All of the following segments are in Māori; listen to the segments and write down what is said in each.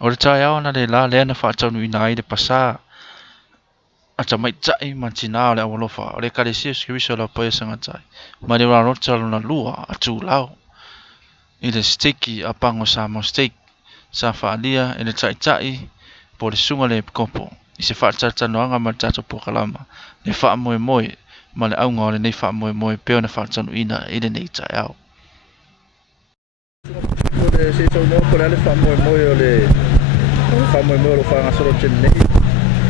O le tai au na le la lea na whaatanu ina ai le pasa. A ta mai tai ma tina o le awalofa. O le kalesia skirisa la poia sanga tai. Ma le rarota na lua a tu lao. I le steki a pango sa mo steak. Sa whaalia e le tai po le sunga le kopo. I se whaatanoanga ma tato pokalama. Le wha moe moe. Ma le aunga o le nei wha moe moe peo na whaatanu ina i le nei tai au. O le se tau no ko le wha moe moe o le wha moe moe o whangasoro te nei.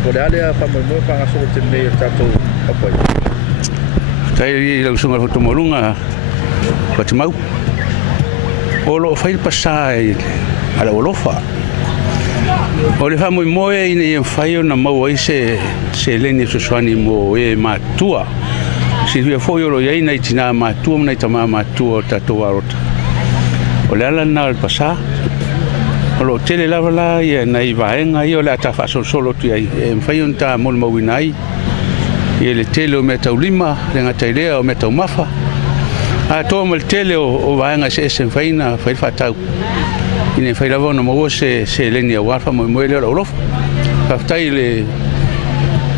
O le ale a wha moe moe whangasoro te nei o tato apai. Tai i lau sunga hoto morunga whati mau. O lo whail pasai ala olofa. O le wha moe moe ina i whaio na mau ai se leni suswani mo e matua. Si hui a fwoi oro iei nei tina matua mnei tama matua o tato warota. O le ala na al pasa. O lo tele lava la ia nei vaenga i o le ata whasolo tu iei. E mwhaio nta mol mawina ai. Ia le tele o mea tau lima, le ngatairea o mea tau mafa. A toa ma le tele o vaenga se mwhaina whail whatau. Ine whailava na maua se leni a warfa mo moe leo olofa. Whaftai le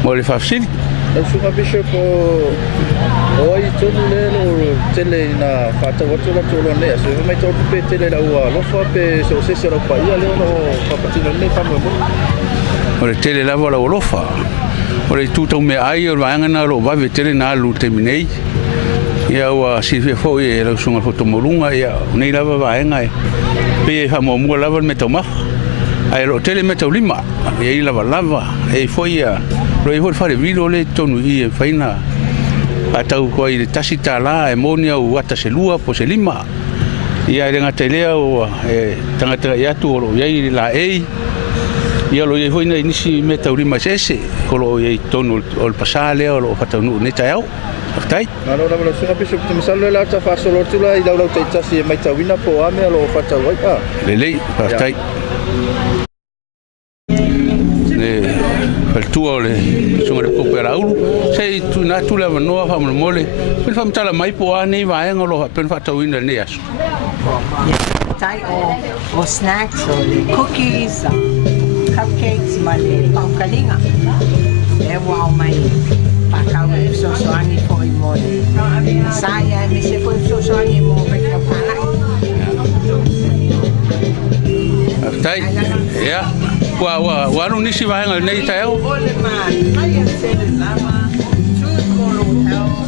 mo le whafsiri. Au sunga Bishop o ai tonu le o tele na whatau atu la tolo nea. So mai tau pe tele la ua lofa pe se o sese rau pa ia leo no whapatino ne wha moe moe. O le tele lava la olofa. O le tūtau me ai o vaenga na lo vawe tele na alu te minei. Ia ua sifia fo i lau sunga fotomorunga ia nei lava vaenga e. Pe e wha mua lava me tau mafa. Ai lo tele me tau lima. Ia i lava lava. E fo ia. Lo i hoi whare vilo le tonu i e whaina. A tau koa i le tasi tā la e monia u wata se lua po se lima. Ia e renga telea o tangata i atu o lo iei la ei. Ia lo i hoi na inisi me tau lima sese. Ko lo i tonu o le pasale o lo whatau nu ne tai au. Aftai? Ano na wala sunga Bishop te masalo e la ta whasolo tula i lau te tasi e mai tawina po ame alo whatau wai pa. Lelei, aftai. Tua o le sunga le kope raulu sei tu na tu lava noa fa mole pen fa mtala mai po ani vaenga lo pen fa tawina ne aso tai o snacks o le cookies cupcakes ma le paukalinga e wao mai pakau so ani foi mo saya mi se foi so ani mo pe kapana aftai ya wa no nisi vaenga nei tao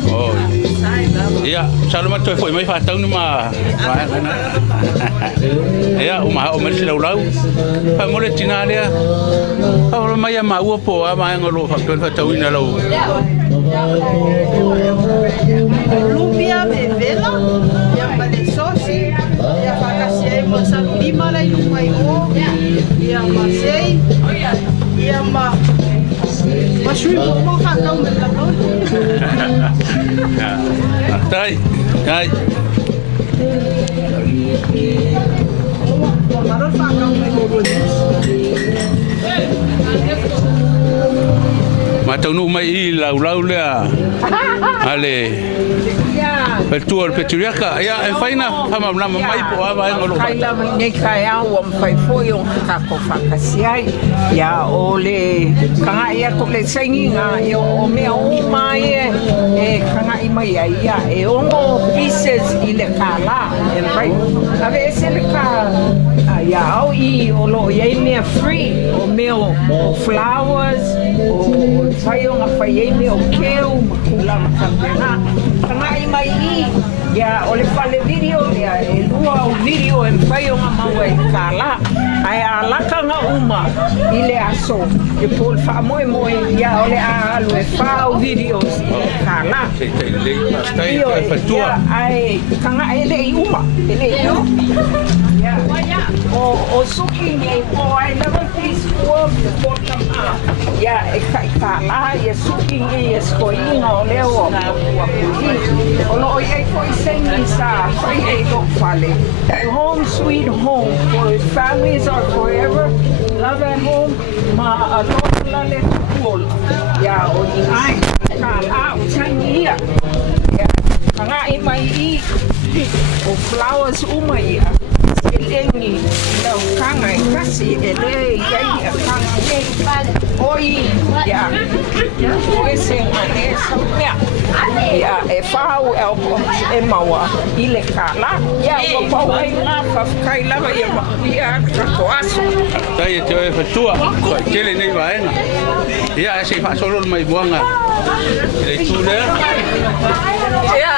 oh ya saloma to foi mai fa tau numa ya o mer si lau fa mole tinalea fa mai ma u po a vaenga lo fa tau ina lau lumpia me vela ya pale sosi ya fakasi mo sa lima la mai o ya masei ya ma mushroom mo ka ka me la no tai maro fa ka me mo ma tau nu mai i lau lea ale per tu al peturiaka ya e faina fama na mai po ava e ngolo kai la nei kai au o fai foi o ka ko fakasiai ya ole kanga ia ko le senginga e o me o mai e kanga i mai ia e o pieces i le kala e vai ave se le ka ya au i o lo ia me free o me o flowers o fai o fai me o keu la makapena kanga i mai ya ole fale video ya e lua o video en fai o maua e kala ai a laka nga uma i le aso e pol fa moe ya ole a alu e fa o videos i kala ai kanga ele i uma ele ya o suki ni o ai never please work the bottom up ya e kala ya suki ni e skoinga o leo o lo ai foi sending sa Friday don't fale home sweet home for families are forever love at home ma alola le tukul ya o ni ai kala o changia ya kanga i mai i o flowers umai Lengi lau kanga I kasi e le iai a kanga oi ya oi se ane saupea ya e whau e maua I le kala ya wapau ai ngā whawkai lava I a kako aso Tai te oe whatua, kele nei waenga. Ia e se whaasolo mai buanga. Le tūlea. Ia,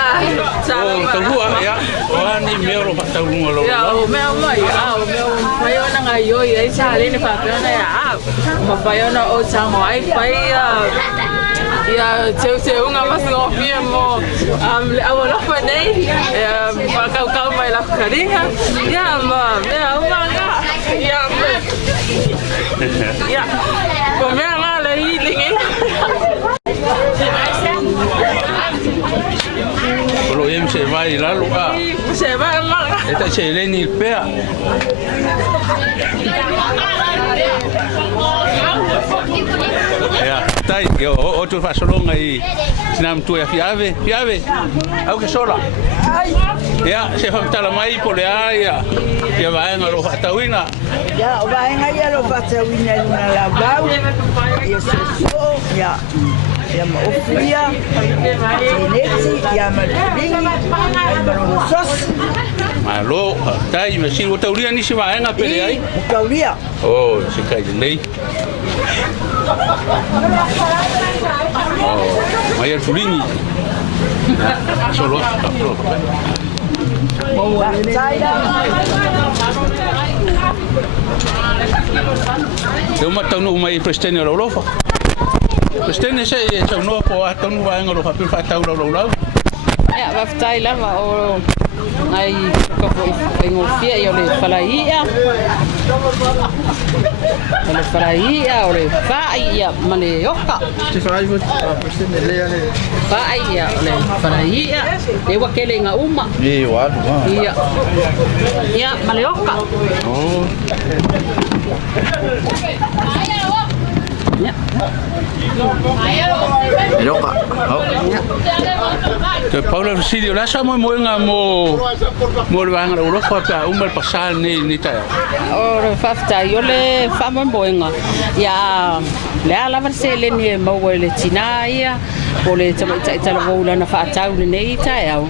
O tahua, ia. O ani mea ro whataurunga lo. ia, o mea mai, o mea mai ona ngai oi, ai sa alene whapeona ia, ma pai ona o tango ai, pai ia, teu unga masingofia mo, le awalofa nei, whakau mai la karinga, ia, ma, mea umanga, ia, ia, ko mea ngā le hilingi. Olo em se vai lalo a. Se vai manga. Eta se leni il pea. Ia, tai, o tu whaasolonga I sinam tu e fiave. Au ke sola. Ia, se whamtala mai po le a ia vaenga lo whatauina. Ya, o vaenga ia lo whatauina I una lau. Ia se so, ia. Ia ma ofuia, teneti, ia ma ringi, ia ma rongo sos. Ma lo, tai, ma si o tauria nisi vaenga pere ai. O kauria. Oh, se kai nei. Oh, mai al fulingi. Solo, eu matau no mai prestene o lofa. Prestene se e tau no po atau no vai ngoro papel fa tau lau. Ya, waftai lava o ai ko ngofia yo le falaia. Le falaia o le faia mane yoka. Te whai mo prestene lea le. Faia o le falaia. E wa kele nga uma. E o alu. Ia. Ia mane yoka. Oh. Yoka. Te Paula Silio la sa mo nga mo le vanga o lofa pa umar pasal ni ta. O fafta yo le famo boenga. Ya le ala varsele ni mo le tinaia. O le tala voula na whaatau nei tai au.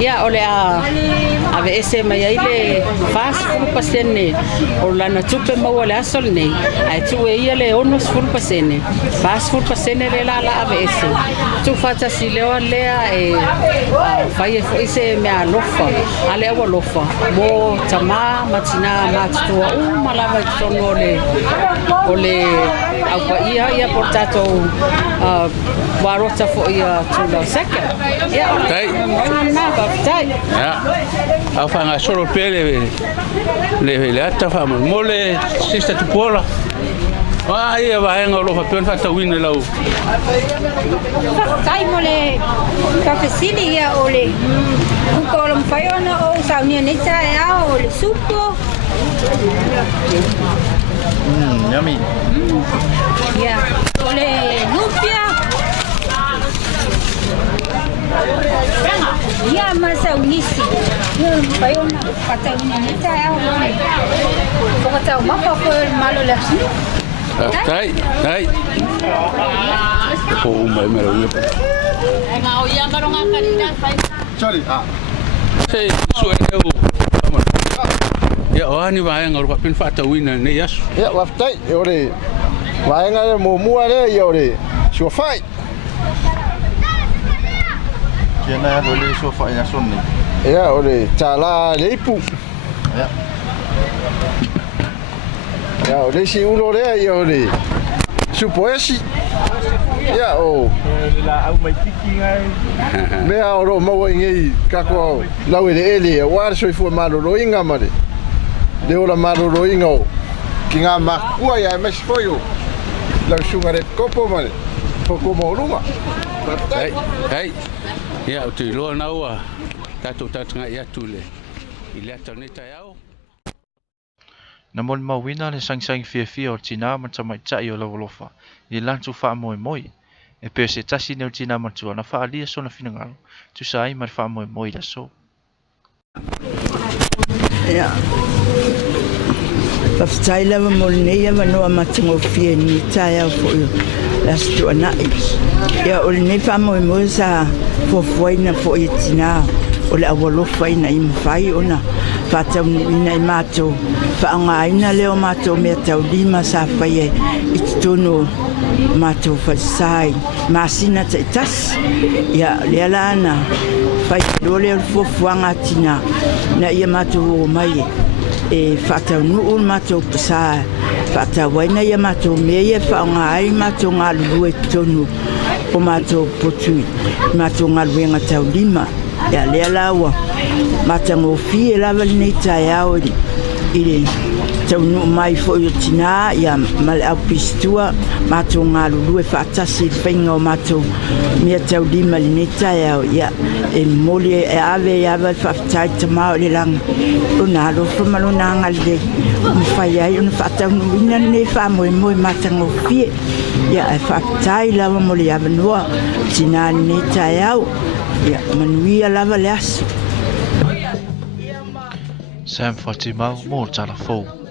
Ia o le a ve ese mai ai le fast food pasene o lana tupe mau le asol nei. Ai tu e ia le onos food pasene. Fast food pasene le la ave ese. Tu fata si leo lea e fai e ise me a lofa. Ale awa lofa. Mo tama matina matua malava tono o le au pa ia portato warota fo ia tula seka. Ia Tai. na ba tai. Ya. Au fa nga solo pele le ata fa mo le sista tu pola. Ai vai nga lo fa pen fa tawina lau. Kai mole cafecini ia ole. Un colom faiona o saunia neta ia ole supo. Yummy. Ia ole lumpia. Ia masa unisi. Faiona pataunia neta ia ole. Pokoknya mapa ko malo la. Tai. Ko umai mero ia. Nga o ia maro nga karina fai. Sorry. Sei sueneu. Ya o ani vai nga ro pin fa tawina ne yasu. Ya, waftai, ore. Vaenga mo muare ore. Sua fai. Kena ya le sofa ya sonni. Ya, ore, tala leipu. Ya. Ya, ore si ulo le ore. Supoesi. Ya, o. La au mai tiki ngai. Me a ro mo ngi kako lau ele wa so fu malo ro inga mare. Le ora malo ro inga. Kinga makua ya mes foyo. La sungare kopo mare. Poko mo ruma. Hai. Ya o te loa na ua. Tato tatanga ia tule. I lea tauneta iau. Na mol mawina le sang fia o tina ma tamai tai o lawolofa. I lantu wha moi. E peo se tasi neu tina matua na wha alia so na finangalo. Tu sa ai ma wha moi la so. Ya. Whaftai lawa molinei awa noa matangofia ni tai au fo yo. Lastu anai. Ia ole nei whamoe moe sa fofuaina fo i tina. Ole awalofaina i mwhai ona. Whataunu i mātou. Whaangaina leo mātou mea tau lima sa whaie i titono mātou whaisai. Māsina ta itas. Ia lea lana. Whai lole o fofuanga tina. Na ia mātou o mai e whataunu o mātou pasā. Whatawaina ia mātou mea ia whaangai mātou ngā lulu e tonu. O mātou potui. Mātou ngā luenga tau lima. Ia lea lawa. Mātango fi e lawa nei tai au i tau nu mai fo i tina ia mal au pistua mātou ngā lulu e whaatasi whainga o mātou mea tau lima nei tai au ia e moli e ave e ave whaftai tamau le lang o nā rofa malo nā ngale mwhai ai o na whaatau nu ina nei whamoe moe mātango fi ia e whaftai lawa moli ave noa tina nei tai au ia manuia lava le asu Sam Fatimau mo tala fou.